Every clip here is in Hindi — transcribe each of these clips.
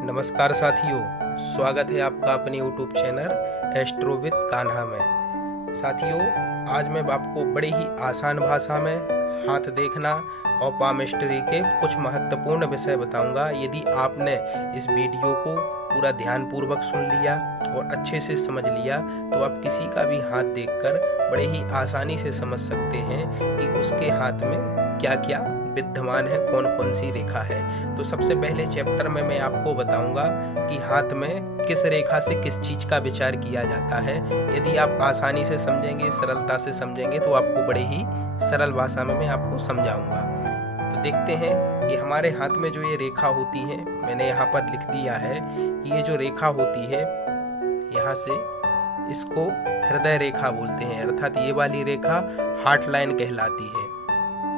नमस्कार साथियों, स्वागत है आपका अपने YouTube channel astro with Kanha में। साथियों, आज मैं आपको बड़े ही आसान भाषा में हाथ देखना और पामिस्ट्री के कुछ महत्वपूर्ण विषय बताऊंगा। यदि आपने इस वीडियो को पूरा ध्यानपूर्वक सुन लिया और अच्छे से समझ लिया तो आप किसी का भी हाथ देखकर बड़े ही आसानी से समझ सकते हैं कि उसके हाथ में क्या क्या विद्यमान है, कौन कौन सी रेखा है। तो सबसे पहले चैप्टर में मैं आपको बताऊंगा कि हाथ में किस रेखा से किस चीज का विचार किया जाता है। यदि आप आसानी से समझेंगे, सरलता से समझेंगे तो आपको बड़े ही सरल भाषा में मैं आपको समझाऊंगा। तो देखते हैं कि हमारे हाथ में जो ये रेखा होती है, मैंने यहाँ पर लिख दिया है कि ये जो रेखा होती है, यहाँ से इसको हृदय रेखा बोलते हैं, अर्थात ये वाली रेखा हार्ट लाइन कहलाती है,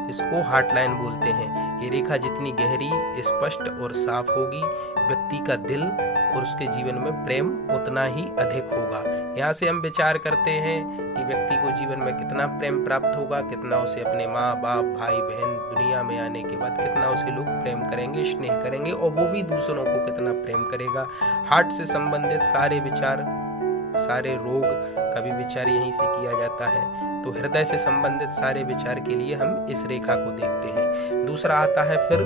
इसको हार्ट लाइन बोलते हैं। ये रेखा जितनी गहरी, स्पष्ट और साफ होगी, व्यक्ति का दिल और उसके जीवन में प्रेम उतना ही अधिक होगा। यहाँ से हम विचार करते हैं कि व्यक्ति को जीवन में कितना प्रेम प्राप्त होगा, कितना उसे अपने माँ बाप भाई बहन दुनिया में आने के बाद कितना उसे लोग प्रेम करेंगे, स्नेह करेंगे, और वो भी दूसरों को कितना प्रेम करेगा। हार्ट से संबंधित सारे विचार, सारे रोग का भी विचार यहीं से किया जाता है। तो हृदय से संबंधित सारे विचार के लिए हम इस रेखा को देखते हैं। दूसरा आता है फिर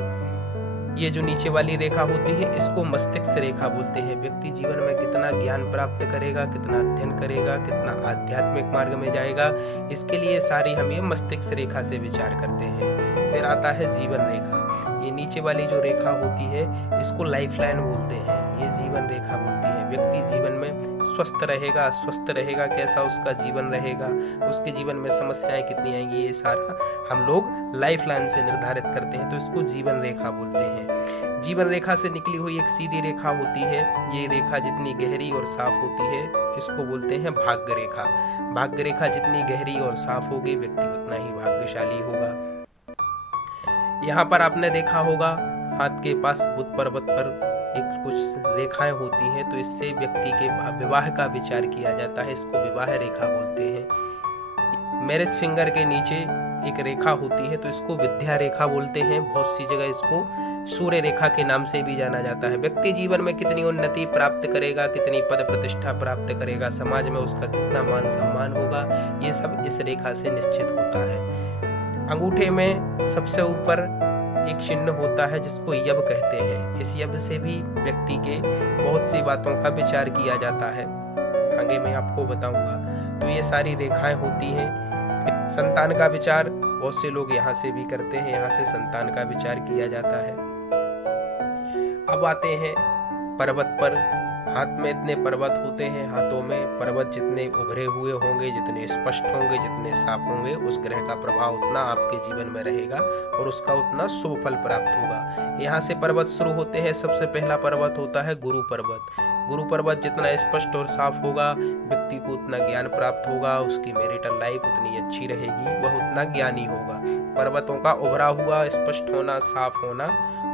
ये जो नीचे वाली रेखा होती है, इसको मस्तिष्क रेखा बोलते हैं। व्यक्ति जीवन में कितना ज्ञान प्राप्त करेगा, कितना अध्ययन करेगा, कितना आध्यात्मिक मार्ग में जाएगा, इसके लिए सारी हम ये मस्तिष्क रेखा से विचार करते हैं। फिर आता है जीवन रेखा। ये नीचे वाली जो रेखा होती है, इसको लाइफ लाइन बोलते हैं, ये जीवन रेखा बोलती है। व्यक्ति जीवन में स्वस्थ रहेगा, कैसा उसका जीवन रहेगा, उसके जीवन में समस्याएं कितनी आएंगी, ये सारा हम लोग लाइफ लाइन से निर्धारित करते हैं, तो इसको जीवन रेखा बोलते हैं। जीवन रेखा से निकली हुई एक सीधी रेखा होती है, ये रेखा जितनी गहरी और साफ होती है, इसको बोलते हैं भाग्य रेखा। भाग्य रेखा जितनी गहरी और साफ होगी, व्यक्ति उतना ही भाग्यशाली होगा। यहाँ पर आपने देखा होगा हाथ के पास बुध पर्वत पर एक कुछ रेखाएं होती हैं, तो इससे व्यक्ति के विवाह का विचार किया जाता है, इसको विवाह रेखा बोलते हैं। मैरिज फिंगर के नीचे एक रेखा होती है, तो इसको विद्या रेखा बोलते हैं। बहुत सी जगह इसको सूर्य रेखा के नाम से भी जाना जाता है। व्यक्ति जीवन में कितनी उन्नति प्राप्त करेगा, कितनी पद प्रतिष्ठा प्राप्त करेगा, समाज में उसका कितना मान सम्मान होगा, ये सब इस रेखा से निश्चित होता है। अंगूठे में सबसे ऊपर एक चिन्ह होता है जिसको यब कहते हैं। इस यब से भी व्यक्ति के बहुत सी बातों का विचार किया जाता है, आगे मैं आपको बताऊंगा। तो ये सारी रेखाएं होती हैं। संतान का विचार बहुत से लोग यहाँ से भी करते हैं, यहाँ से संतान का विचार किया जाता है। अब आते हैं पर्वत पर। हाथ में इतने पर्वत होते हैं, हाथों में पर्वत जितने उभरे हुए होंगे, जितने स्पष्ट होंगे, जितने साफ होंगे, उस ग्रह का प्रभाव उतना आपके जीवन में रहेगा और उसका उतना शुभ फल प्राप्त होगा। यहाँ से पर्वत शुरू होते हैं। सबसे पहला पर्वत होता है गुरु पर्वत। गुरु पर्वत जितना स्पष्ट और साफ होगा, व्यक्ति को उतना ज्ञान प्राप्त होगा, उसकी मैरिटल लाइफ उतनी अच्छी रहेगी, वह उतना ज्ञानी होगा। पर्वतों का उभरा हुआ, स्पष्ट होना, साफ होना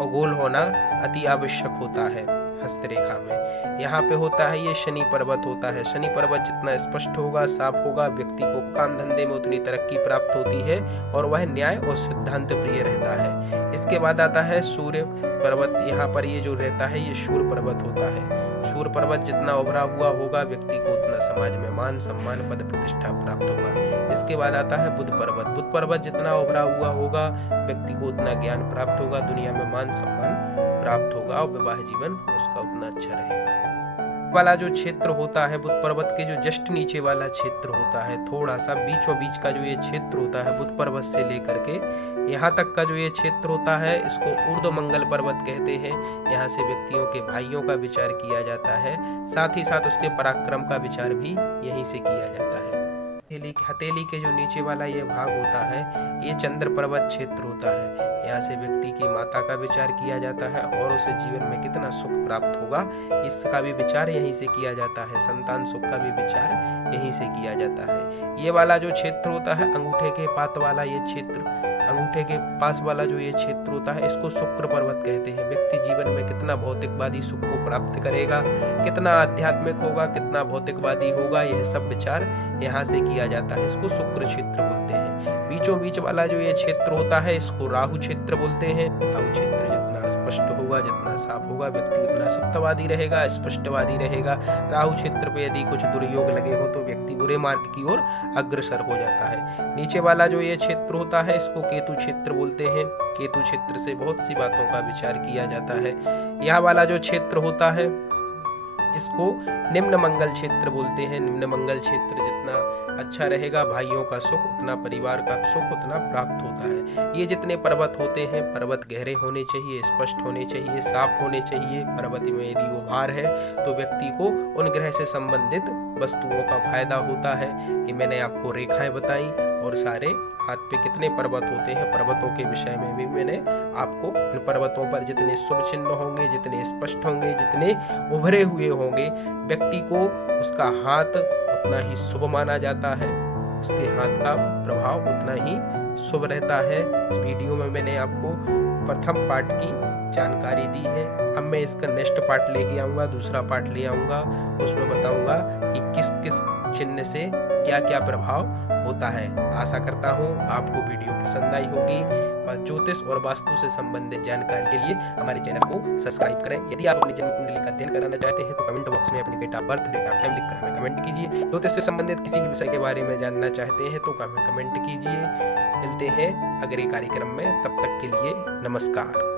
और गोल होना अति आवश्यक होता है हस्तरेखा में। यहाँ पे होता है ये शनि पर्वत होता है। शनि पर्वत जितना स्पष्ट होगा, साफ होगा, व्यक्ति को काम धंधे में उतनी तरक्की प्राप्त होती है और वह न्याय और सिद्धांत प्रिय रहता है। इसके बाद आता है सूर्य पर्वत। यहाँ पर ये जो रहता है, ये सूर्य पर्वत होता है। सूर्य पर्वत जितना उभरा हुआ होगा, व्यक्ति को उतना समाज में मान सम्मान पद प्रतिष्ठा प्राप्त होगा। इसके बाद आता है बुध पर्वत। बुध पर्वत जितना उभरा हुआ होगा, व्यक्ति को उतना ज्ञान प्राप्त होगा, दुनिया में मान सम्मान प्राप्त होगा और विवाह जीवन उसका उतना अच्छा रहेगा। वाला जो क्षेत्र होता है, बुध पर्वत के जो जस्ट नीचे वाला क्षेत्र होता है, थोड़ा सा बीचों बीच का जो ये क्षेत्र होता है, बुध पर्वत से लेकर के यहाँ तक का जो ये क्षेत्र होता है, इसको ऊर्ध्व मंगल पर्वत कहते हैं। यहाँ से व्यक्तियों के भाइयों का विचार किया जाता है, साथ ही साथ उसके पराक्रम का विचार भी यहीं से किया जाता है। हथेली के जो नीचे वाला ये भाग होता है, ये चंद्र पर्वत क्षेत्र होता है। यहाँ से व्यक्ति की माता का विचार किया जाता है और उसे जीवन में कितना सुख प्राप्त होगा, इसका भी विचार यहीं से किया जाता है। संतान सुख का भी विचार यहीं से किया जाता है। ये वाला जो क्षेत्र होता है, अंगूठे के पात वाला ये क्षेत्र, अंगूठे के पास वाला जो ये क्षेत्र होता है, इसको शुक्र पर्वत कहते हैं। व्यक्ति जीवन में कितना भौतिकवादी सुख को प्राप्त करेगा, कितना आध्यात्मिक होगा, कितना भौतिकवादी होगा, यह सब विचार यहाँ से किया जाता है। इसको शुक्र क्षेत्र बोलते हैं। बीचों बीच वाला जो ये क्षेत्र होता है, इसको राहु क्षेत्र बोलते हैं। राहु क्षेत्र जितना जितना स्पष्ट होगा, जितना साफ होगा, व्यक्ति उतना सत्यवादी रहेगा, स्पष्टवादी रहेगा। राहु क्षेत्र पे यदि कुछ दुर्योग लगे हो तो व्यक्ति बुरे मार्ग की ओर अग्रसर हो जाता है। नीचे वाला जो ये क्षेत्र होता है इसको केतु क्षेत्र बोलते हैं। केतु क्षेत्र से बहुत सी बातों का विचार किया जाता है। यह वाला जो क्षेत्र होता है इसको निम्न मंगल क्षेत्र बोलते हैं। निम्न मंगल क्षेत्र जितना अच्छा रहेगा, भाइयों का सुख उतना, परिवार का सुख उतना प्राप्त होता है। ये जितने पर्वत होते हैं, पर्वत गहरे होने चाहिए, स्पष्ट होने चाहिए, साफ होने चाहिए। पर्वत में यदि वो भार है तो व्यक्ति को उन ग्रह से संबंधित वस्तुओं का फायदा होता है। ये मैंने आपको रेखाएं बताई, और सारे हाथ पे कितने पर्वत होते हैं पर्वतों के विषय में भी मैंने आपको, इन पर्वतों पर जितने शुभ चिन्ह होंगे, जितने स्पष्ट होंगे, जितने उभरे हुए होंगे, व्यक्ति को उसका हाथ उतना ही शुभ माना जाता है, उसके हाथ का प्रभाव उतना ही शुभ रहता है। इस वीडियो में मैंने आपको प्रथम पार्ट की जानकारी दी है। अब मैं इसका नेक्स्ट पार्ट लेके आऊँगा, दूसरा पार्ट ले आऊँगा, उसमें बताऊँगा कि किस किस चिन्ह से क्या क्या प्रभाव होता है। आशा करता हूँ आपको वीडियो पसंद आई होगी। ज्योतिष और वास्तु से संबंधित जानकारी के लिए हमारे चैनल को सब्सक्राइब करें। यदि आप अपनी जन्म कुंडली का अध्ययन कराना चाहते हैं तो कमेंट बॉक्स में अपनी date of birth, date of time लिखकर हमें कमेंट कीजिए। ज्योतिष से संबंधित किसी भी विषय के बारे में जानना चाहते हैं तो हमें कमेंट कीजिए। मिलते हैं अगले कार्यक्रम में, तब तक के लिए नमस्कार।